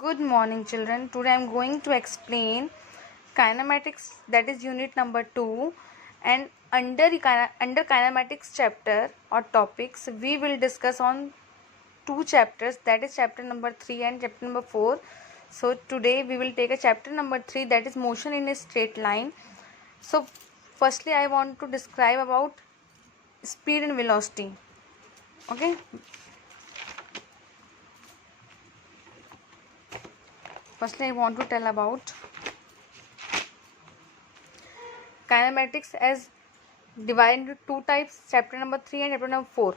Good morning, children. Today I am going to explain kinematics, that is unit number 2, and under kinematics chapter or topics we will discuss on two chapters, that is chapter number 3 and chapter number 4. So today we will take a chapter number 3, that is motion in a straight line. So firstly I want to describe about speed and velocity. Okay. Firstly I want to tell about kinematics as divided into two types, chapter number 3 and chapter number 4.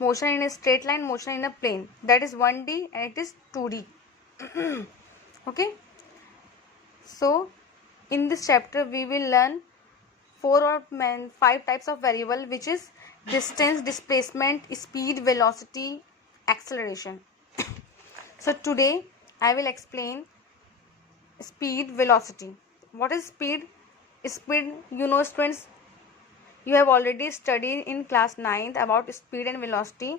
Motion in a straight line, motion in a plane, that is 1D and it is 2D. Okay, so in this chapter we will learn 5 types of variable, which is distance, displacement, speed, velocity, acceleration. So today I will explain speed, velocity. What is speed? Speed, you know students, you have already studied in class 9th about speed and velocity.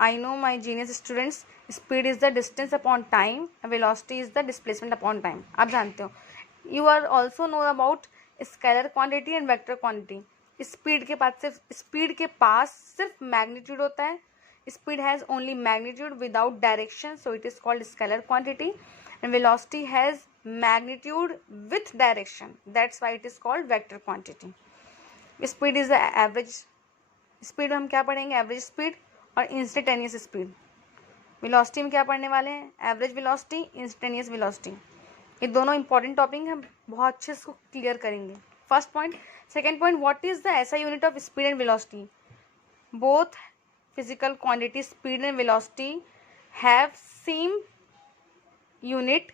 I know my genius students, speed is the distance upon time, velocity is the displacement upon time. आप जानते हो. You are also know about scalar quantity and vector quantity. Speed के पास सिर्फ magnitude होता है. Speed has only magnitude without direction, so it is called scalar quantity. And velocity has magnitude with direction, that's why it is called vector quantity. Speed is the average speed. हम क्या पढ़ेंगे? Average speed और instantaneous speed. Velocity में क्या पढ़ने वाले हैं? Average velocity, instantaneous velocity. ये दोनों इंपॉर्टेंट टॉपिक हम बहुत अच्छे इसको क्लियर करेंगे. First point. Second point, what is the SI unit of speed and velocity? Both physical quantity speed and velocity have same unit,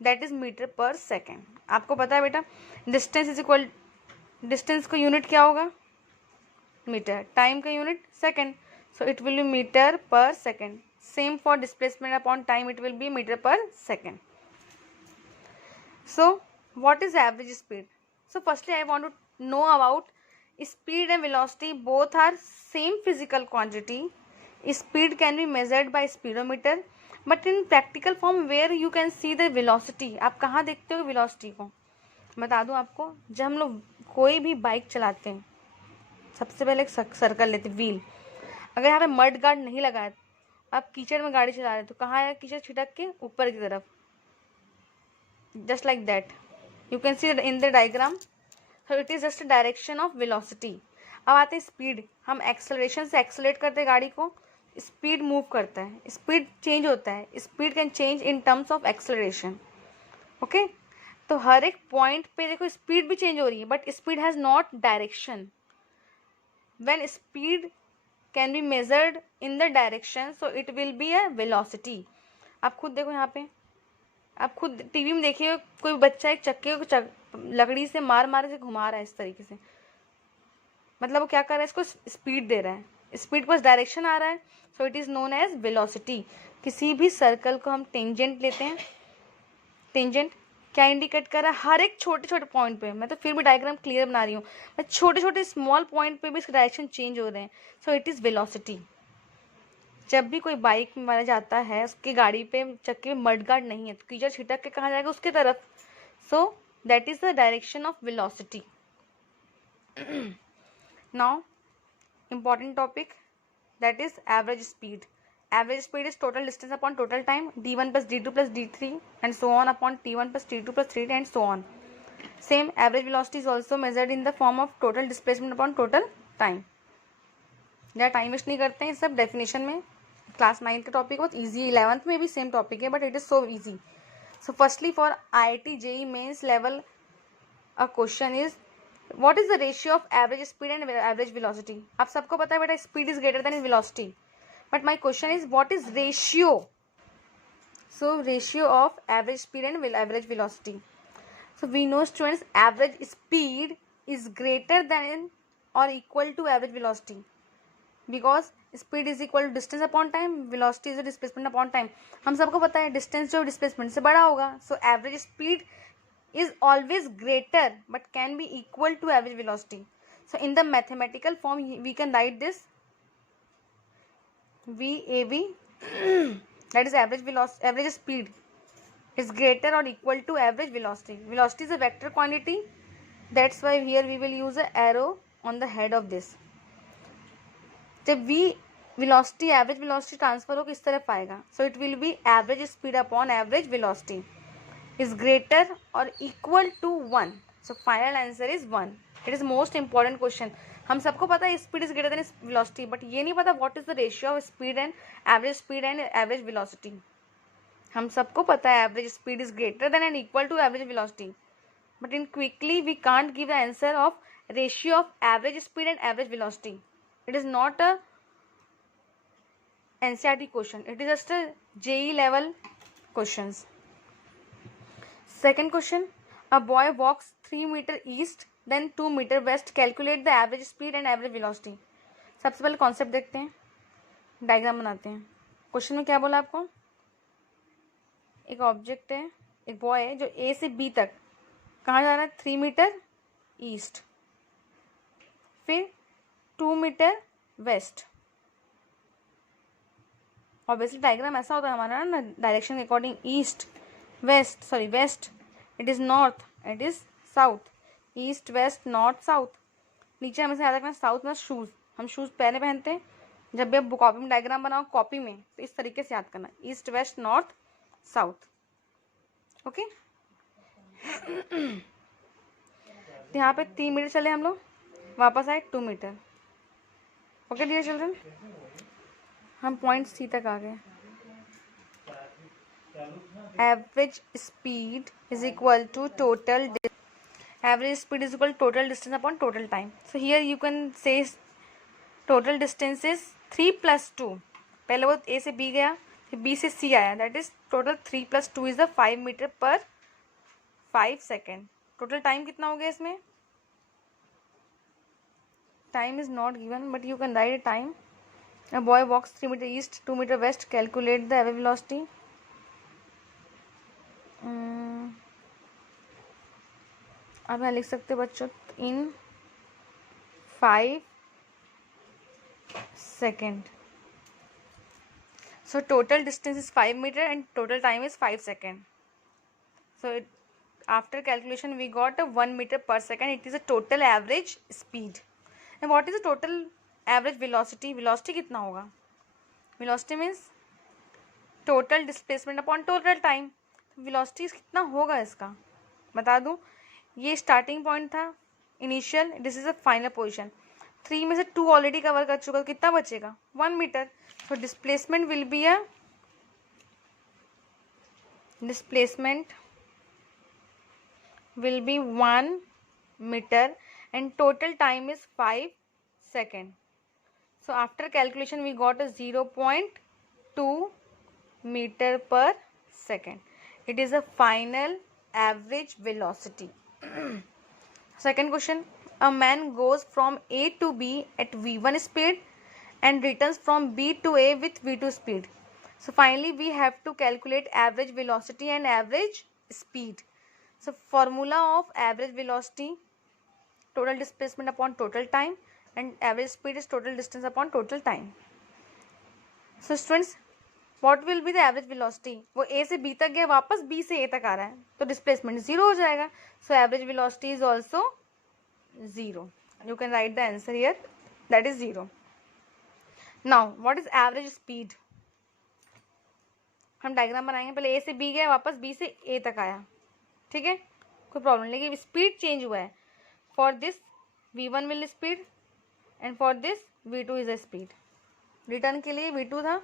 that is metre per second. आपको पता है बेटा, डिस्टेंस इज इक्वल, डिस्टेंस का unit क्या होगा? Metre. Time का unit second, so it will be metre per second. Same for displacement upon time, it will be metre per second. So what is average speed? So firstly I want to know about speed and velocity. Both are same physical quantity. Speed can be measured by speedometer, but in practical form where you can see the velocity. आप कहाँ देखते हो velocity को? बता दूँ आपको, जब हम लोग कोई भी बाइक चलाते हैं सबसे पहले एक सर्कल लेते हैं, व्हील. अगर यहाँ पे मड गार्ड नहीं लगा है, आप कीचड़ में गाड़ी चला रहे हैं, तो कहाँ है कीचड़? छिटक के ऊपर की तरफ. Just like that you can see in the diagram. So it is just a direction of velocity. अब आते हैं स्पीड. हम एक्सेलरेशन से एक्सेलरेट करते हैं गाड़ी को, स्पीड मूव करता है, स्पीड चेंज होता है. Speed can change in terms of acceleration. Okay, तो हर एक पॉइंट पे देखो स्पीड भी चेंज हो रही है, but speed has not direction. When speed can be measured in the direction, so it will be a velocity. आप खुद देखो यहाँ पे, आप खुद टीवी में देखिए, कोई बच्चा एक चक्के को लकड़ी से मार मार के घुमा रहा है इस तरीके से, मतलब वो क्या कर रहा है? इसको स्पीड दे रहा है, स्पीड पर डायरेक्शन आ रहा है, so it is known as velocity. किसी भी सर्कल को हम टेंजेंट लेते हैं. टेंजेंट क्या इंडिकेट कर रहा है? हर एक छोटे छोटे पॉइंट पे, मैं तो फिर भी डायग्राम क्लियर बना रही हूँ, मैं छोटे छोटे स्मॉल पॉइंट पे भी इसका डायरेक्शन चेंज हो रहे हैं, सो इट इज़ वेलोसिटी. जब भी कोई बाइक में मारा जाता है, उसकी गाड़ी पे चक्के में मड गार्ड नहीं है, तो कीचड़ छिटक के कहाँ जाएगा? उसके तरफ. So that is the direction of velocity. Now important topic, that is average speed. Average speed is total distance upon total time, d1 plus d2 plus d3 and so on upon t1 plus t2 plus t3 and so on. Same average velocity is also measured in the form of total displacement upon total time. ज़्यादा time waste नहीं करते हैं, सब definition में. Class 9 का topic बहुत easy, 11th में भी सेम टॉपिक है, but it is so easy. So firstly for IIT JEE mains level a question is, what is the ratio of average speed and average velocity? आप सबको पता है बेटा, speed is greater than velocity, but my question is what is ratio? So ratio of average speed and average velocity. So we know students, average speed is greater than or equal to average velocity, because speed is equal to distance upon time, velocity is the displacement upon time. हम सबको पता है distance जो displacement से बड़ा होगा, so average speed is always greater but can be equal to average velocity. So in the mathematical form we can write this VAV that is average velocity, average speed is greater or equal to average velocity. Velocity is a vector quantity, that's why here we will use a arrow on the head of this. जब v velocity average velocity transfer हो किस तरफ आएगा, so it will be average speed upon average velocity is greater or equal to 1. So final answer is 1. It is most important question. हम सबको पता है speed is greater than velocity, but ये नहीं पता what is the ratio of speed and average velocity. हम सबको पता है average speed is greater than and equal to average velocity, but in quickly we can't give the answer of ratio of average speed and average velocity. It is not a NCERT question, it is just a JEE level questions. Second question, a boy walks 3 meter east then 2 meter west, calculate the average speed and average velocity. सबसे पहले concept देखते हैं, diagram बनाते हैं. Question में क्या बोला आपको, एक ऑब्जेक्ट है, एक बॉय है जो A से B तक कहाँ जा रहा है, 3 मीटर ईस्ट, फिर 2 मीटर वेस्ट. ऑब्वियसली डायग्राम ऐसा होता है हमारा ना, डायरेक्शन के according, east west, sorry west, it is north, it is south, east west north south. नीचे हमें से याद रखना साउथ में शूज़, हम शूज़ पहले पहनते हैं. जब भी आप कॉपी में डायग्राम बनाओ कॉपी में, तो इस तरीके से याद करना, east west north south. Okay, तो यहाँ पे 3 मीटर चले हम लोग, वापस आए 2 मीटर. ओके डियर चिल्ड्रन, हम पॉइंट सी तक आ गए. Average speed is equal to total, average speed is equal total distance upon total time. So here you can say total distance is 3 + 2. पहले वो ए से बी गया, फिर बी से सी आया, that is total 3 + 2 is the 5 meter पर 5 second. Total time कितना हो गया इसमें, time is not given but you can write a time. A boy walks 3 meter east, 2 meter west. Calculate the average velocity. अब यहाँ लिख सकते बच्चों, in 5 seconds. So total distance is 5 meter and total time is 5 seconds. So after calculation we got a 1 meter per second. It is a total average speed. And what is the total average velocity, velocity कितना होगा, velocity means total displacement upon total time. Velocity कितना होगा इसका बता दूं, ये starting point था initial, this is a final position. 3 में से 2 ऑलरेडी कवर कर चुका, कितना बचेगा 1 meter. So displacement will be a displacement will be 1 meter and total time is 5 seconds. So after calculation we got a 0.2 meter per second. It is a final average velocity. Second question, a man goes from A to B at V1 speed and returns from B to A with V2 speed. So finally we have to calculate average velocity and average speed. So formula of average velocity, total displacement upon total time, and average speed is total distance upon total time. So students, what will be the average velocity? वो A से B तक गया, वापस B से A तक आ रहा है, तो डिस्प्लेसमेंट 0 हो जाएगा. So average velocity is also 0. You can write the answer here, that is 0. Now what is average speed? हम डायग्राम बनाएंगे, पहले A से B गया, वापस B से A तक आया, ठीक है, कोई प्रॉब्लम नहीं, लेकिन स्पीड चेंज हुआ है. For this V1 will speed and for this V2 is a speed. Return के लिए V2 था,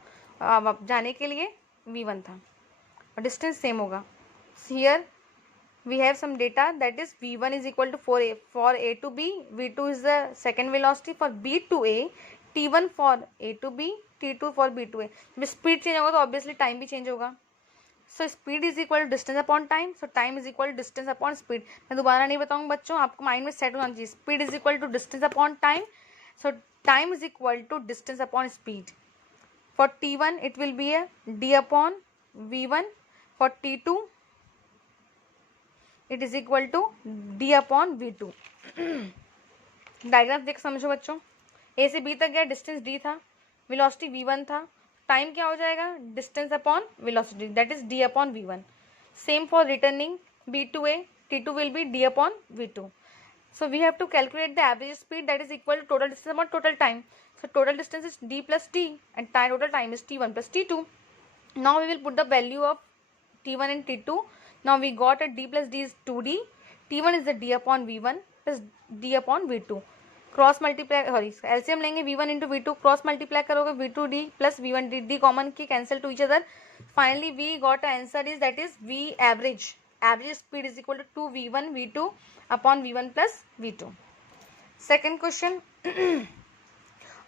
जाने के लिए V1 था, और डिस्टेंस सेम होगा. Here we have some data, that is V1 is equal to for A to B, V2 is the second velocity, for B to A, T1 for A to B, T2 for B to A. जब speed change होगा तो obviously time भी change होगा. So speed is equal to distance upon time, so time is equal to distance upon speed. मैं दोबारा नहीं बताऊँ बच्चों, आपको माइंड में सेट होना चाहिए. Speed is equal to distance upon time, so time is equal to distance upon speed. For T1 it will be a d upon V1. For T2 it is equal to d upon V2. Diagram देख समझो बच्चों, A से B तक गया, distance d था, velocity V1 था, time क्या हो जाएगा, distance upon velocity, that is d upon V1. Same for returning B to A, T2 will be D upon V2. So we have to calculate the average speed, that is equal to total distance upon total time. So total distance is D plus T and total time is T1 plus T2. Now we will put the value of T1 and T2. Now we got a D plus D is 2D. T1 is the D upon V1 plus D upon V2. Cross multiply sorry LCM लेंगे V1 into V2, cross multiply करोगे V2D plus V1D, D common की cancel to each other. Finally we got answer is that is V average speed is equal to V1 V2 upon V1 plus V2. Second question.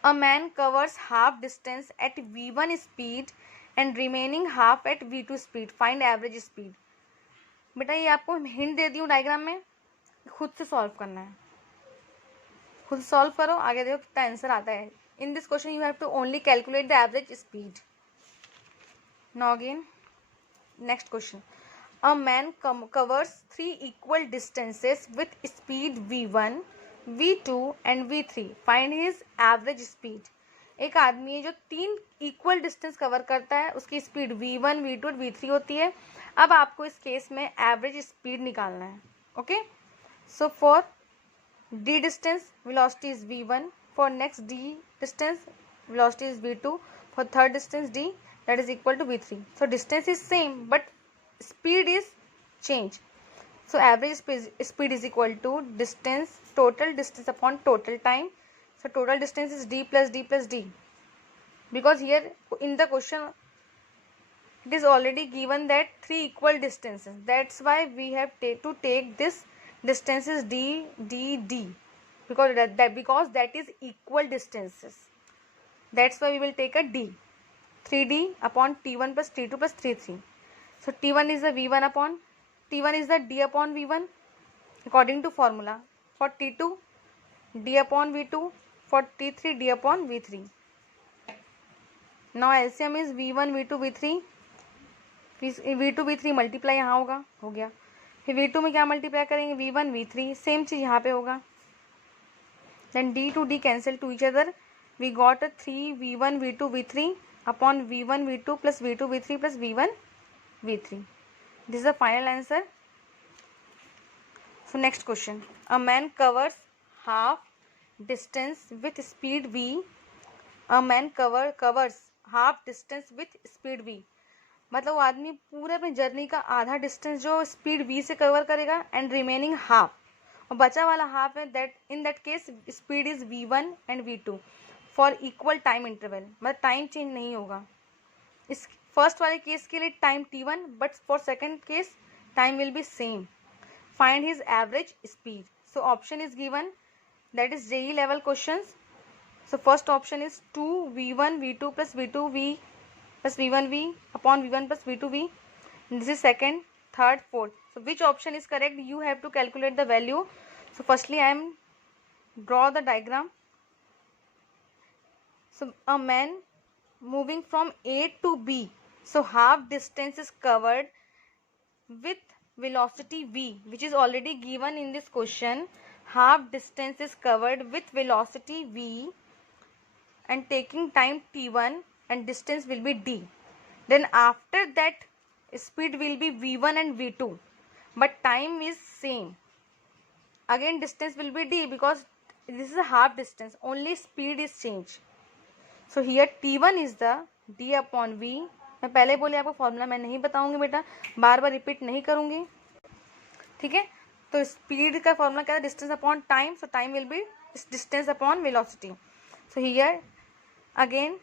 A man covers half distance at V1 speed and remaining half at V2 speed. Find average speed. बेटा ये आपको hint दे दी हूँ diagram में, खुद से solve करना है. खुद सॉल्व करो, आगे देखो कितना आंसर आता है. In this question you have to only calculate the average speed. Now again next question. A man covers 3 equal distances with speed V1, V2 and V3. Find his average speed. एक आदमी है जो 3 equal distance cover करता है, उसकी speed V1, V2 और V3 होती है. अब आपको इस केस में एवरेज स्पीड निकालना है. Okay, so for D distance velocity is V1, for next D distance velocity is V2, for third distance D that is equal to V3. So distance is same but speed is change. So average speed is equal to distance, total distance upon total time. So total distance is D plus D plus D, because here in the question it is already given that 3 equal distances. That's why we have to take this distances D D D, because that is equal distances. That's why we will take a D. 3D upon T1 plus T2 plus 3. So T1 is the V1 upon T1 is the D upon V1 according to formula. For T2 D upon V2, for T3 D upon V3. Now LCM is V1 V2 V3. V2 V3 multiply यहाँ होगा, हो गया. फिर V2 में क्या multiply करेंगे, V1 V3, same चीज़ यहाँ पे होगा. Then D to D cancel to each other. We got a 3 V1 V2 V3 upon V1 V2 plus V2 V3 plus V1 V3. This is the final answer. So next question. A man covers half distance with speed V. A man covers half distance with speed V. मतलब वो आदमी पूरे अपनी journey का आधा distance जो speed V से cover करेगा एंड रिमेनिंग हाफ, और बचा वाला हाफ है that in that case speed is V1 and V2 for equal time interval. मतलब टाइम चेंज नहीं होगा. इस फर्स्ट वाले केस के लिए time T1 but for second case time will be same. Find his average speed. So option is given, that is JEE level questions. So first option is 2 V1 V2 plus V2 V plus V1 V upon V1 plus V2 V. This is second, third, fourth. So which option is correct? You have to calculate the value. So firstly I am draw the diagram. So a man moving from A to B. So half distance is covered with velocity V, which is already given in this question. Half distance is covered with velocity V and taking time T1 and distance will be D. Then after that speed will be V1 and V2, but time is same. Again distance will be D because this is a half distance, only speed is changed. So here T1 is the D upon V. मैं पहले बोले आपको formula मैं नहीं बताऊंगी बेटा, बार बार repeat नहीं करूंगी, ठीक है. तो स्पीड का फॉर्मूला क्या है, distance upon time. So time will be distance upon velocity. So here again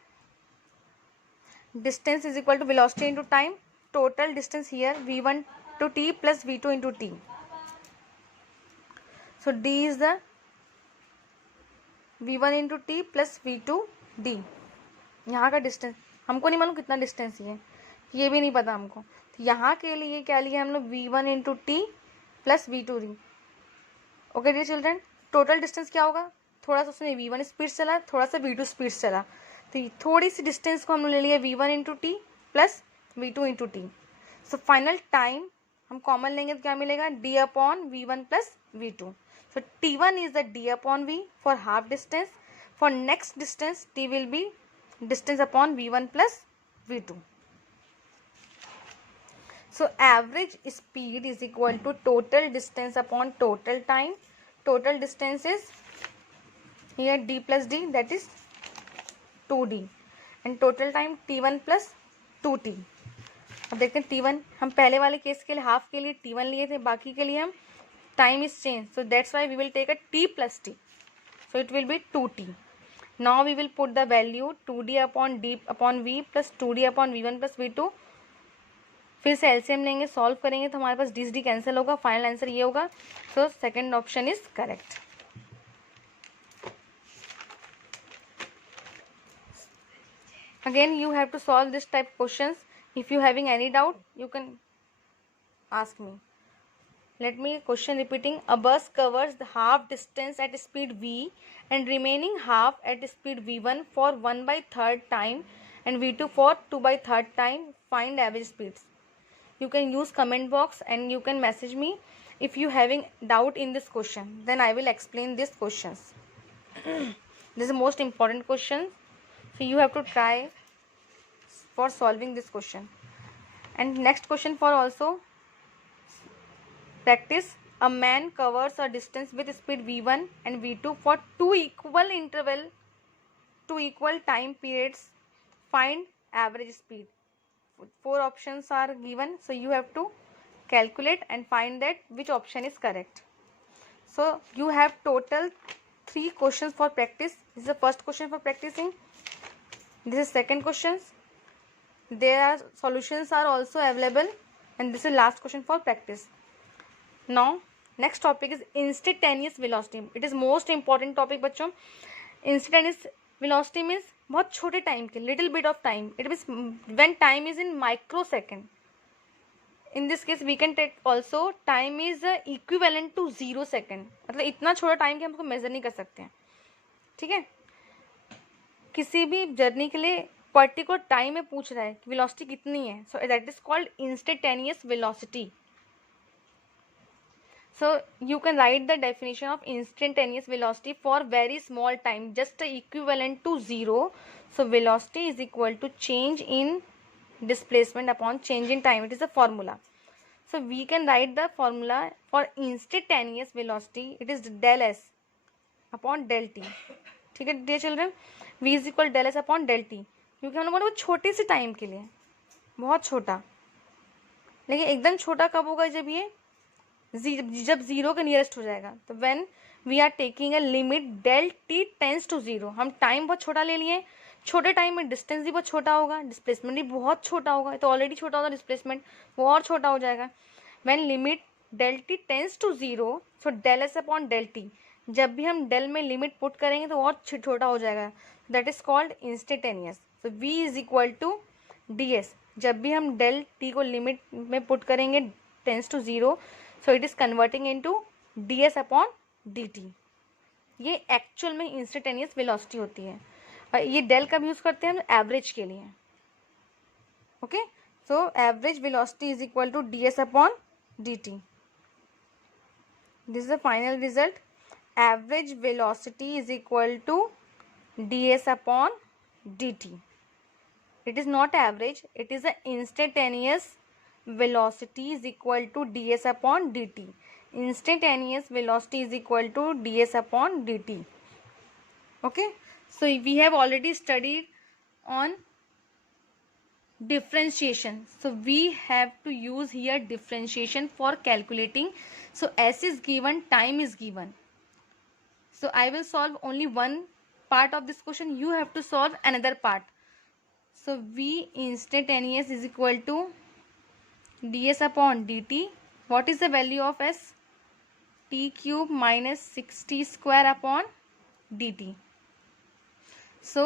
distance is equal to velocity into time. Total distance here V1 to T plus V2 into T. So D is the V1 into T plus V2 D. यहाँ का distance हमको नहीं मालूम कितना distance ये भी नहीं पता हमको. तो यहाँ के लिए क्या लिया हम लोग, V1 into T plus V2 D. Okay dear children, total distance क्या होगा, थोड़ा सा उसमें V1 स्पीड चला, थोड़ा सा V2 स्पीड चला, तो थोड़ी सी डिस्टेंस को हम लोग ले लिया V1 into T plus V2 into T. So final time हम कॉमन लेंगे तो क्या मिलेगा, D upon V1 plus V2. So T1 is the D upon V for half distance. For next distance T will be distance upon V1 plus V2. So average speed is equal to total distance upon total time. Total distance is here d plus d, that is 2d, and total time t1 plus 2t. अब देखते हैं t1, हम पहले वाले case के लिए half के लिए t1 लिए थे, बाकी के लिए हम time is change, so that's why we will take a t plus t, so it will be 2t. Now we will put the value 2d upon d upon v plus 2d upon v1 plus v2. फिर से LCM लेंगे, solve करेंगे तो हमारे पास D cancel होगा, final answer ये होगा. So second option is correct. Again you have to solve this type of questions. If you having any doubt you can ask me. Let me question repeating. A bus covers the half distance at speed v and remaining half at speed v1 for 1/3 time and v2 for 2/3 time. Find average speeds. You can use comment box and you can message me if you having doubt in this question, then I will explain these questions. This is the most important question, so you have to try for solving this question. And next question for also practice. A man covers a distance with speed v1 and v2 for two equal time periods. Find average speed. 4 options are given, so you have to calculate and find that which option is correct. So you have total 3 questions for practice. This is the first question for practicing. This is second questions. There are solutions are also available, and this is last question for practice. Now next topic is instantaneous velocity. It is most important topic बच्चों. Instantaneous velocity means बहुत छोटे time के, little bit of time. It means when time is in micro second. In this case we can take also time is equivalent to 0 second. मतलब इतना छोटा time कि हम उसको मेजर नहीं कर सकते हैं. ठीक है, किसी भी जर्नी के लिए पर्टिकुलर टाइम में पूछ रहा है कि वेलोसिटी कितनी है, so that is called instantaneous velocity. So you can write the definition of instantaneous velocity for very small time, just equivalent to 0. So velocity is equal to change in displacement upon change in time. It is a formula. So we can write the formula for instantaneous velocity. It is del s upon del t. ठीक है dear children, v is equal del s upon del t. क्योंकि हमने बोला वो छोटे से time के लिए, बहुत छोटा. लेकिन एकदम छोटा कब होगा, जब ये जब 0 के नियरेस्ट हो जाएगा. तो when we are taking a limit del T tends to 0, हम टाइम बहुत छोटा ले लिए. छोटे टाइम में डिस्टेंस भी बहुत छोटा होगा, डिस्प्लेसमेंट भी बहुत छोटा होगा. तो ऑलरेडी छोटा होगा डिस्प्लेसमेंट, वो और छोटा हो जाएगा. When limit del T tends to 0, so del S upon del T. जब भी हम डेल में लिमिट पुट करेंगे तो और छोटा हो जाएगा. That is called instantaneous. So V is equal to D S. जब भी हम डेल टी को लिमिट में पुट करेंगे tends to 0, so it is converting into ds upon dt. ये एक्चुअल में इंस्टेंटेनियस वेलोसिटी होती है. और ये डेल कब यूज करते हैं हम, एवरेज के लिए. Okay, so average velocity is equal to ds upon dt. This is the final result. Average velocity is equal to ds upon dt. It is not average, it is a instantaneous velocity is equal to ds upon dt. Instantaneous velocity is equal to ds upon dt. Okay, so we have already studied on differentiation, so we have to use here differentiation for calculating. So s is given, time is given, so I will solve only one part of this question, you have to solve another part. So v instantaneous is equal to ds upon dt. What is the value of s? t cube minus 6t square upon dt. So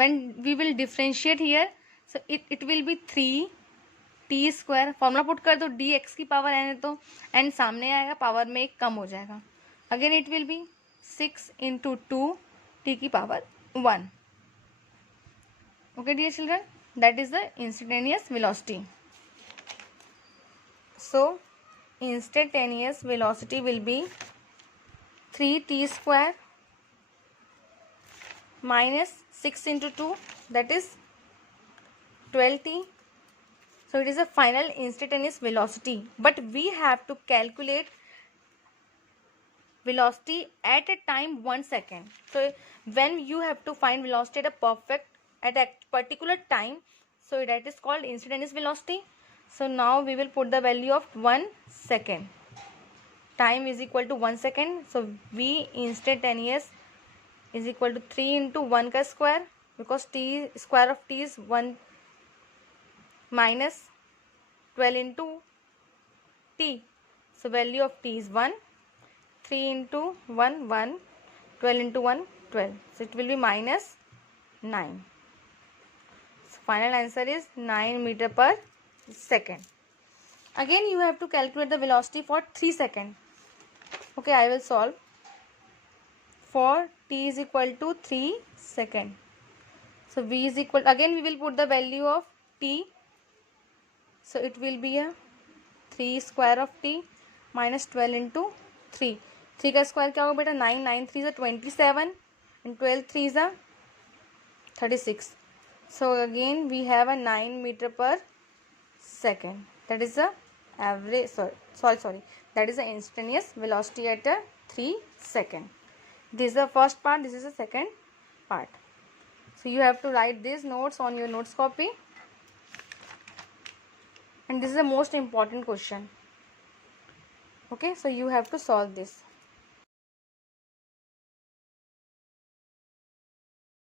when we will differentiate here, so it will be 3t square. Formula put कर दो, dx की power n है तो n सामने आएगा, power में एक कम हो जाएगा. Again it will B 6 into 2 t की power 1. Okay dear children, that is the instantaneous velocity. So instantaneous velocity will be 3t square minus 6 into 2, that is 12t, So it is a final instantaneous velocity, but we have to calculate velocity at a time 1 second. So when you have to find velocity at a particular time, so that is called instantaneous velocity. So now we will put the value of 1 second. Time is equal to 1 second. So v instantaneous is equal to 3 into 1 ka square, because t square of t is 1 minus 12 into t. So value of t is 1. 3 into 1 1, 12 into 1 12. So it will be minus 9. So final answer is 9 meter per second. Again you have to calculate the velocity for 3 seconds. Okay, I will solve. For t is equal to 3 second. So v is equal, again we will put the value of t. So it will be a 3 square of t minus 12 into 3. 3 का square क्या होगा बेटा? 9 9 3 is 27 and 12 3 is 36. So again we have a 9 meter per second. That is the average, sorry, that is the instantaneous velocity at a 3 second. This is the first part, this is the second part. So you have to write these notes on your notes copy, and this is the most important question. Okay, so you have to solve this.